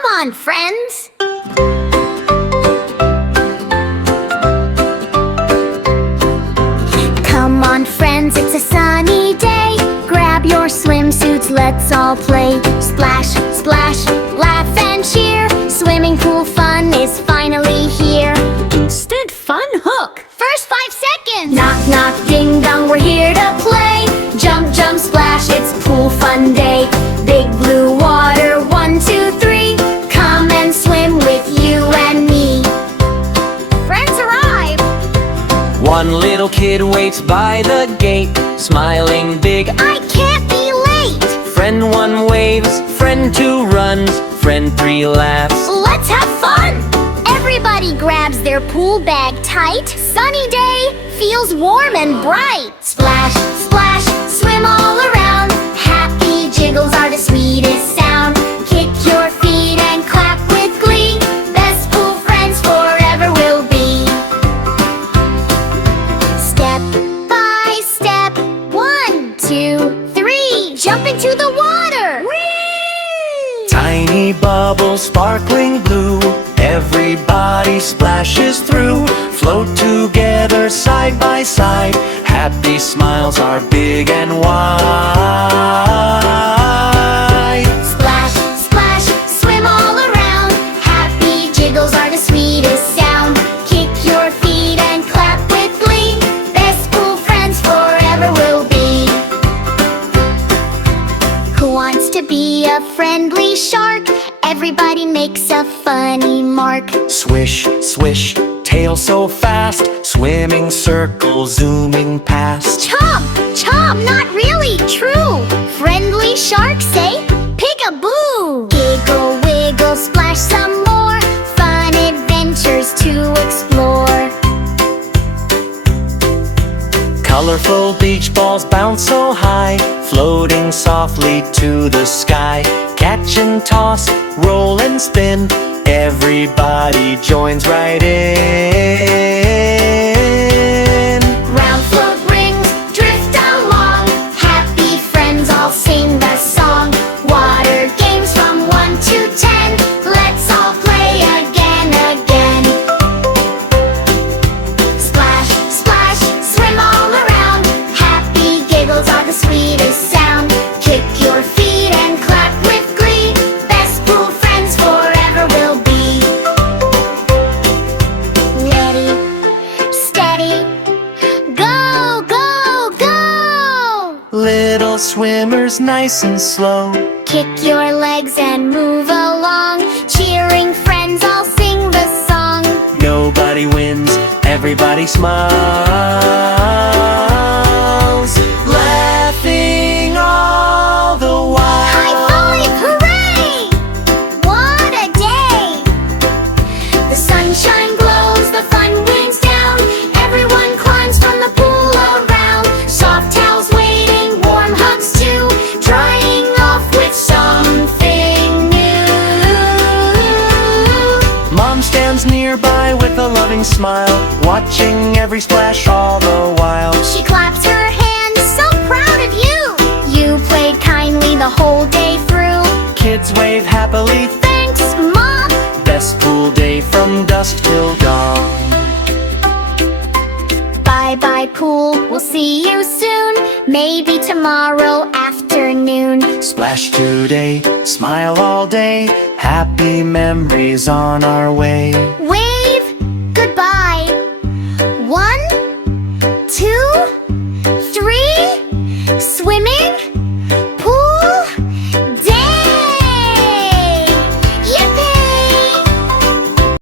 Come on, friends! Come on, friends, it's a sunny day. Grab your swimsuits, let's all play. Splash, splash, laugh and cheer. Swimming pool fun is finally here. Instant fun hook! First 5 seconds! Knock, knock, ding dong, we're here to play. Jump, jump, splash, it's pool fun day. Big blue water, 1, 2, 3. Come and swim with you and me. Friends arrive! One little kid waits by the gate, smiling big. I can't be late! Friend 1 waves, friend 2 runs, friend 3 laughs. Let's have fun! Everybody grabs their pool bag tight. Sunny day, feels warm and bright. Splash, splash, swim all around. Happy jiggles are the sweetest sound. Kick your feet and clap with glee. Best pool friends forever will be. Step by step, 1, 2, 3. Jump into the water! Whee! Tiny bubbles, sparkling blue. Everybody splashes through. Float together side by side. Happy smiles are big and wide. Splash, splash, swim all around. Happy jiggles are the sweetest sound. Kick your feet and clap with glee. Best pool friends forever will be. Who wants to be a friendly shark? Everybody makes a funny mark. Swish, swish, tail so fast. Swimming circles, zooming past. Chomp, chomp, not really true. Friendly sharks say peek-a-boo. Giggle, wiggle, splash some more. Fun adventures to explore. Colorful beach balls bounce so high, floating softly to the sky. Catch and toss, roll and spin. Everybody joins right in. Round float rings, drift along. Happy friends all sing the song. Water games from 1 to 10. Let's all play again, again. Splash, splash, swim all around. Happy giggles are the sweetest sound. Kick your feet and clap with glee. Best pool friends forever will be. Ready, steady, go, go, go! Little swimmers nice and slow. Kick your legs and move along. Cheering friends all sing the song. Nobody wins, everybody smiles. Laughing all the while. High five, hooray! What a day! The sunshine glows, the fun winds down. Everyone climbs from the pool around. Soft towels waiting, warm hugs too. Drying off with something new. Mom stands nearby with a loving smile, watching every splash all the while. She claps her hands, so proud of you. You played kindly the whole day through. Kids wave happily. Thanks, Mom! Best pool day from dusk till dawn. Bye-bye, pool, we'll see you soon. Maybe tomorrow afternoon. Splash today, smile all day. Happy memories on our way.